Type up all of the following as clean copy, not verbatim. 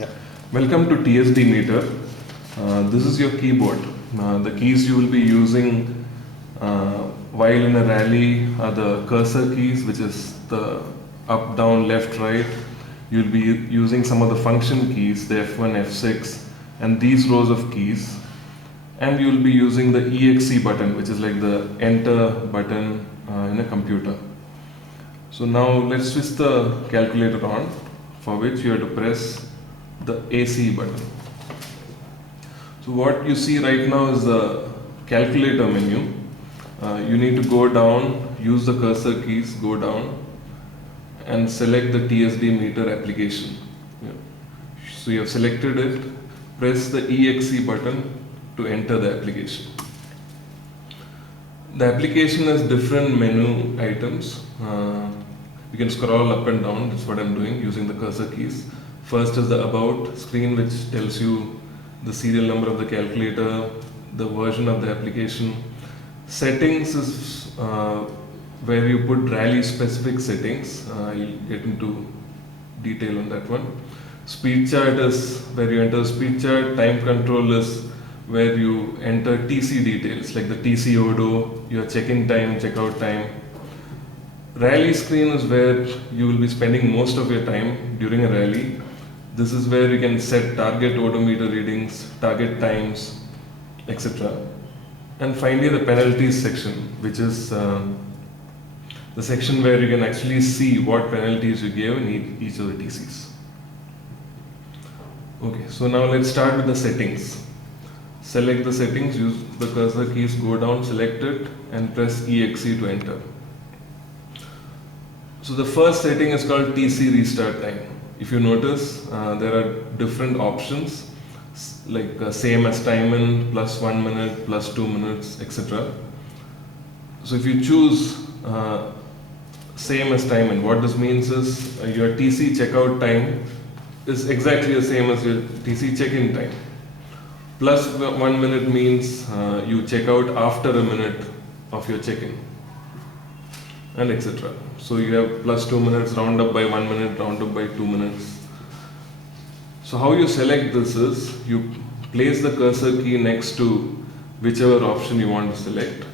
Yeah. Welcome to TSDMeter. This is your keyboard. The keys you will be using while in a rally are the cursor keys, which is the up, down, left, right. You'll be using some of the function keys, the F1, F6, and these rows of keys. And you'll be using the EXE button, which is like the enter button in a computer. So now let's switch the calculator on, for which you have to press the AC button. So what you see right now is the calculator menu. You need to go down, use the cursor keys, go down and select the TSDMeter application. Yeah. So you have selected it, press the EXE button to enter the application. The application has different menu items. You can scroll up and down, that's what I'm doing using the cursor keys. First is the About screen, which tells you the serial number of the calculator, the version of the application. Settings is where you put rally specific settings. I'll get into detail on that one. Speed chart is where you enter speed chart. Time control is where you enter TC details like the TC odo, your check-in time, check-out time. Rally screen is where you will be spending most of your time during a rally. This is where you can set target odometer readings, target times, etc. And finally the penalties section, which is the section where you can actually see what penalties you gave in each of the TCs. Okay, so now let's start with the settings. Select the settings, use the cursor keys, go down, select it and press EXE to enter. So the first setting is called TC restart time. If you notice, there are different options like same as time in, plus 1 minute, plus 2 minutes, etc. So if you choose same as time in, what this means is your TC checkout time is exactly the same as your TC check-in time. Plus 1 minute means you check out after a minute of your check-in, and etc. So you have plus 2 minutes, round up by 1 minute, round up by 2 minutes. So how you select this is, you place the cursor key next to whichever option you want to select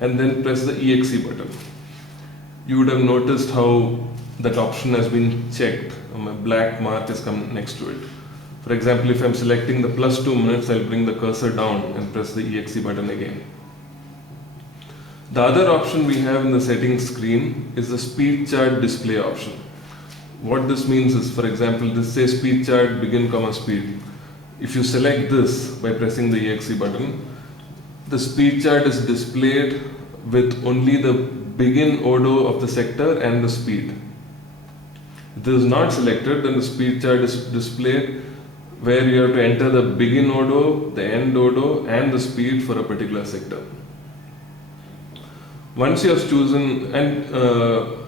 and then press the EXE button. You would have noticed how that option has been checked. A black mark has come next to it. For example, if I'm selecting the plus 2 minutes, I'll bring the cursor down and press the EXE button again. The other option we have in the settings screen is the speed chart display option. What this means is, for example, this says speed chart begin comma speed. If you select this by pressing the EXE button, the speed chart is displayed with only the begin odo of the sector and the speed. If this is not selected, then the speed chart is displayed where you have to enter the begin odo, the end odo and the speed for a particular sector. Once you have chosen, and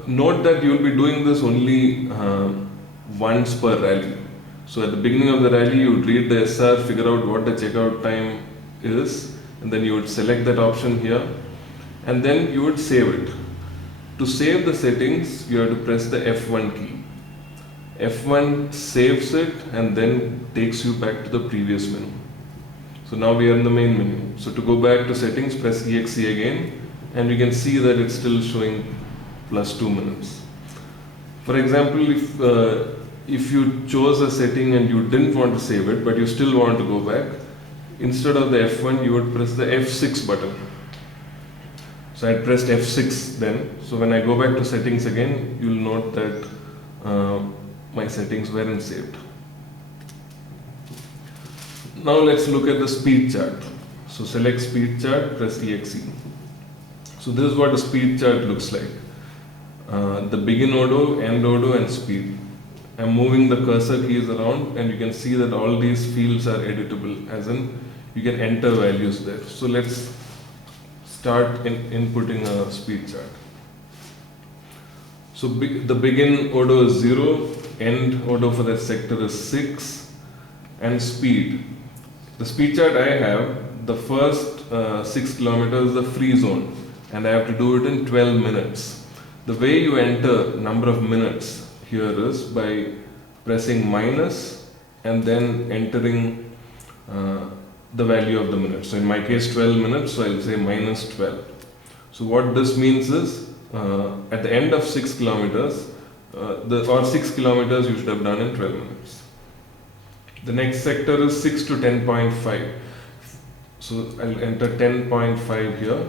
note that you will be doing this only once per rally. So at the beginning of the rally, you would read the SR, figure out what the checkout time is, and then you would select that option here, and then you would save it. To save the settings, you have to press the F1 key. F1 saves it and then takes you back to the previous menu. So now we are in the main menu. So to go back to settings, press EXE again, and you can see that it's still showing plus 2 minutes. For example, if you chose a setting and you didn't want to save it, but you still want to go back, instead of the F1, you would press the F6 button. So I pressed F6 then. So when I go back to settings again, you'll note that my settings weren't saved. Now let's look at the speed chart. So select speed chart, press EXE. So this is what the speed chart looks like. The begin odo, end odo and speed. I'm moving the cursor keys around and you can see that all these fields are editable, as in you can enter values there. So let's start inputting a speed chart. So the begin odo is 0, end odo for that sector is 6, and speed. The speed chart I have, the first 6 kilometers is the free zone, and I have to do it in 12 minutes. The way you enter number of minutes here is by pressing minus and then entering the value of the minute. So in my case 12 minutes, so I'll say minus 12. So what this means is at the end of 6 kilometers, or 6 kilometers you should have done in 12 minutes. The next sector is 6 to 10.5. So I'll enter 10.5 here,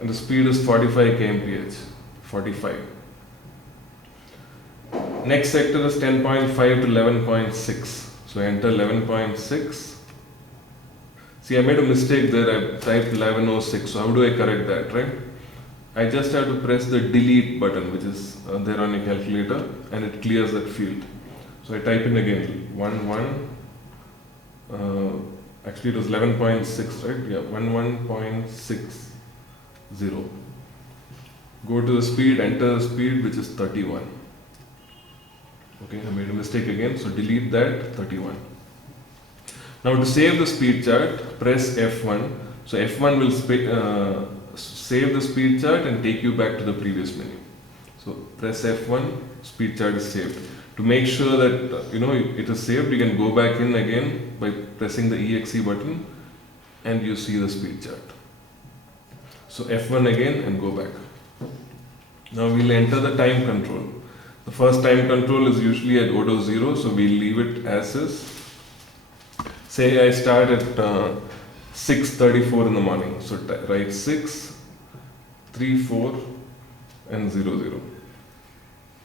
and the speed is 45 kmph. 45. Next sector is 10.5 to 11.6. So I enter 11.6. See, I made a mistake there. I typed 1106. So how do I correct that, right? I just have to press the delete button, which is there on your calculator, and it clears that field. So I type in again 11. Actually, it was 11.6, right? Yeah, 11.60. Go to the speed, enter the speed, which is 31. Okay, I made a mistake again, so delete that, 31. Now to save the speed chart, press F1. So F1 will save the speed chart and take you back to the previous menu. So press F1, speed chart is saved. To make sure that it is saved, you can go back in again by pressing the EXE button, and you see the speed chart. So F1 again and go back. Now we'll enter the time control. The first time control is usually at Odo 0, so we'll leave it as is. Say I start at 6:34 in the morning, so write 6, 3, 4 and 0, 0.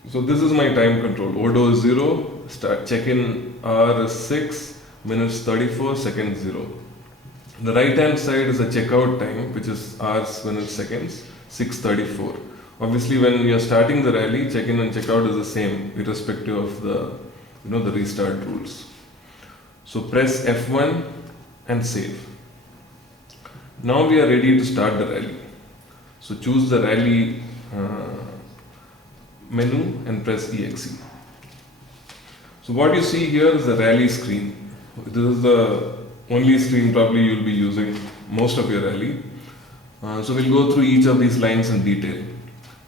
So this is my time control. Odo is 0, check-in hour is 6, minutes 34, seconds 0. The right hand side is the checkout time, which is hours, minutes, seconds, 6:34. Obviously when you are starting the rally, check-in and check-out is the same, irrespective of the restart rules. So press F1 and save. Now we are ready to start the rally. So choose the rally menu and press EXE. So what you see here is the rally screen. This is the only screen probably you'll be using most of your rally. So we'll go through each of these lines in detail.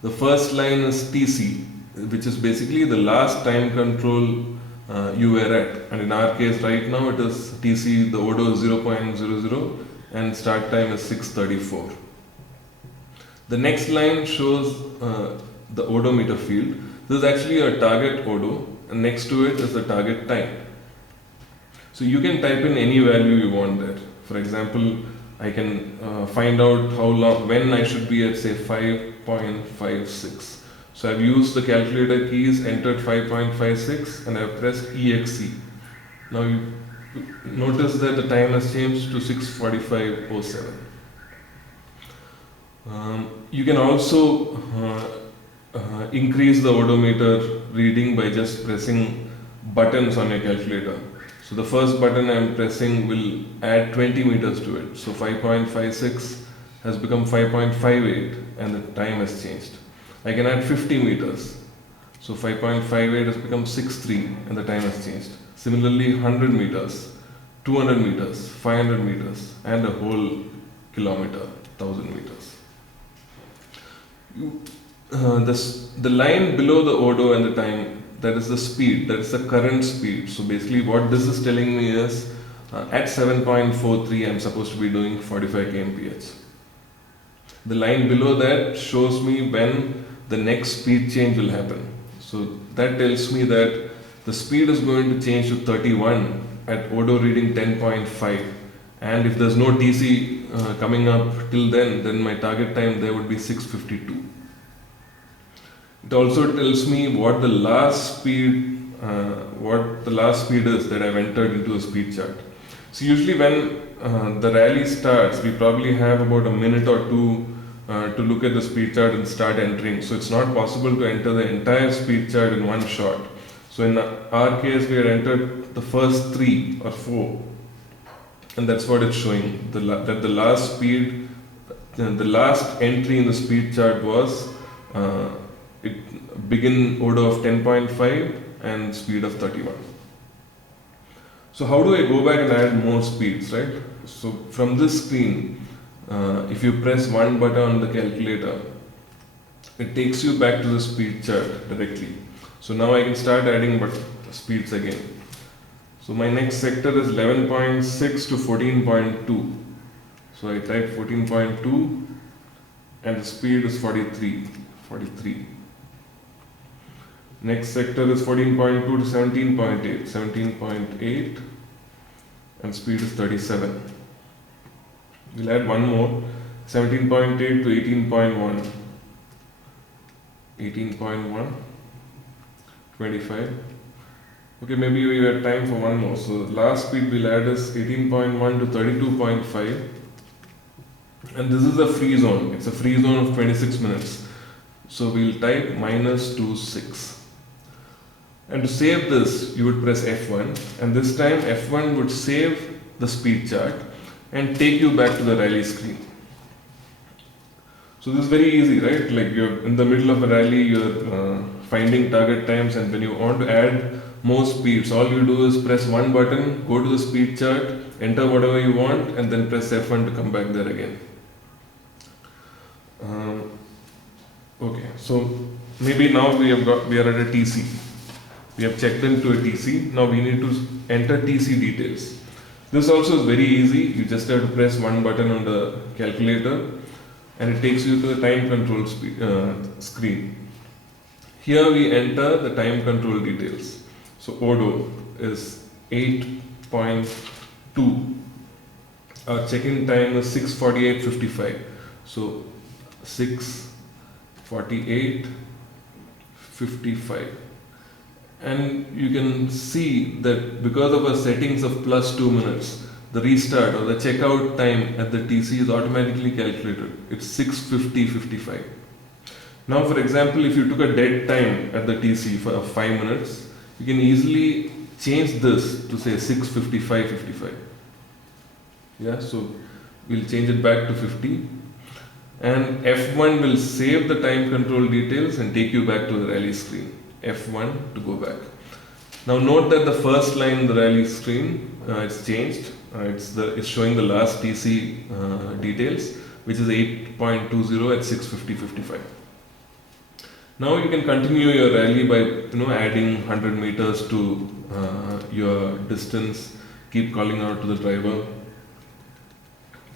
The first line is TC, which is basically the last time control you were at, and in our case right now it is TC, the Odo is 0.00 and start time is 6:34. The next line shows the odometer field. This is actually a target Odo, and next to it is the target time. So you can type in any value you want there. For example, I can find out when I should be at, say, 5.56. So I've used the calculator keys, entered 5.56 and I've pressed EXE. Now you notice that the time has changed to 6:45:07. You can also increase the odometer reading by just pressing buttons on your calculator. So the first button I'm pressing will add 20 meters to it. So 5.56 has become 5.58 and the time has changed. I can add 50 meters. So 5.58 has become 6.3 and the time has changed. Similarly, 100 meters, 200 meters, 500 meters and a whole kilometer, 1000 meters. The line below the Odo and the time, that is the speed, that is the current speed. So basically what this is telling me is at 7.43 I'm supposed to be doing 45 kmph. The line below that shows me when the next speed change will happen. So that tells me that the speed is going to change to 31 at Odo reading 10.5, and if there's no TC coming up till then my target time there would be 6:52. It also tells me what the last speed is that I've entered into a speed chart. So usually when the rally starts, we probably have about a minute or two to look at the speed chart and start entering. So it's not possible to enter the entire speed chart in one shot. So in our case, we had entered the first 3 or 4, and that's what it's showing. That the last speed, the last entry in the speed chart was begin Odo of 10.5 and speed of 31. So how do I go back and add more speeds, right? So from this screen, if you press one button on the calculator, it takes you back to the speed chart directly. So now I can start adding speeds again. So my next sector is 11.6 to 14.2. So I type 14.2 and the speed is 43. Next sector is 14.2 to 17.8 and speed is 37. We'll add one more, 17.8 to 18.1, 25. Okay, maybe we have time for one more. So last speed we'll add is 18.1 to 32.5. And this is a free zone. It's a free zone of 26 minutes. So we'll type -26. And to save this, you would press F1. And this time F1 would save the speed chart and take you back to the rally screen. So this is very easy, right? Like you're in the middle of a rally, you're finding target times, and when you want to add more speeds, all you do is press one button, go to the speed chart, enter whatever you want, and then press F1 to come back there again. Okay, so maybe now we are at a TC. We have checked into a TC. Now we need to enter TC details. This also is very easy. You just have to press one button on the calculator, and it takes you to the time control screen. Here we enter the time control details. So Odo is 8.2. Our check-in time is 6:48:55. So 6:48:55. And you can see that because of our settings of +2 minutes, the restart or the checkout time at the TC is automatically calculated. It's 6:50:55. Now, for example, if you took a dead time at the TC for 5 minutes, you can easily change this to say 6:55:55. Yeah, so we'll change it back to 50. And F1 will save the time control details and take you back to the rally screen. F1 to go back. Now note that the first line in the rally screen, it's changed. It's showing the last TC details, which is 8.20 at 6:50:55. Now you can continue your rally by adding 100 meters to your distance. Keep calling out to the driver,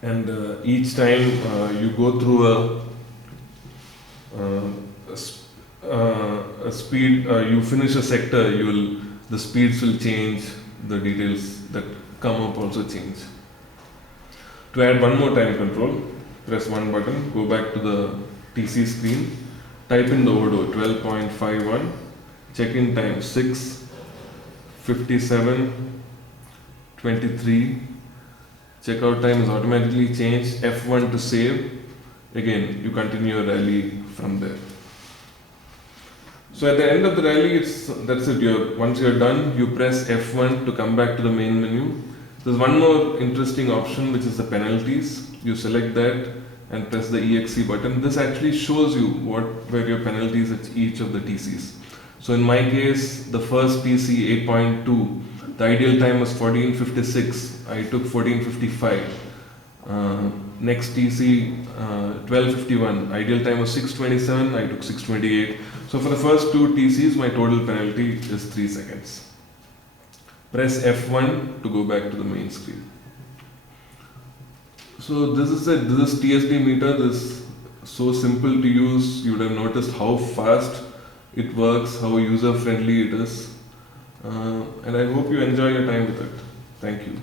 and each time you go through a speed, you finish a sector, the speeds will change, the details that come up also change. To add one more time control, press one button, go back to the TC screen, type in the Odo 12.51, check-in time 6:57:23, checkout time is automatically changed, F1 to save. Again, you continue your rally from there. So at the end of the rally, that's it. Once you're done, you press F1 to come back to the main menu. There's one more interesting option, which is the penalties. You select that and press the EXE button. This actually shows you what were your penalties at each of the TCs. So in my case, the first TC 8.2, the ideal time was 14:56. I took 14:55. Next TC 12:51, ideal time was 6:27. I took 6:28. So for the first two TCs, my total penalty is 3 seconds. Press F1 to go back to the main screen. So this is it. This is TSD meter. This is so simple to use. You would have noticed how fast it works, how user friendly it is. And I hope you enjoy your time with it. Thank you.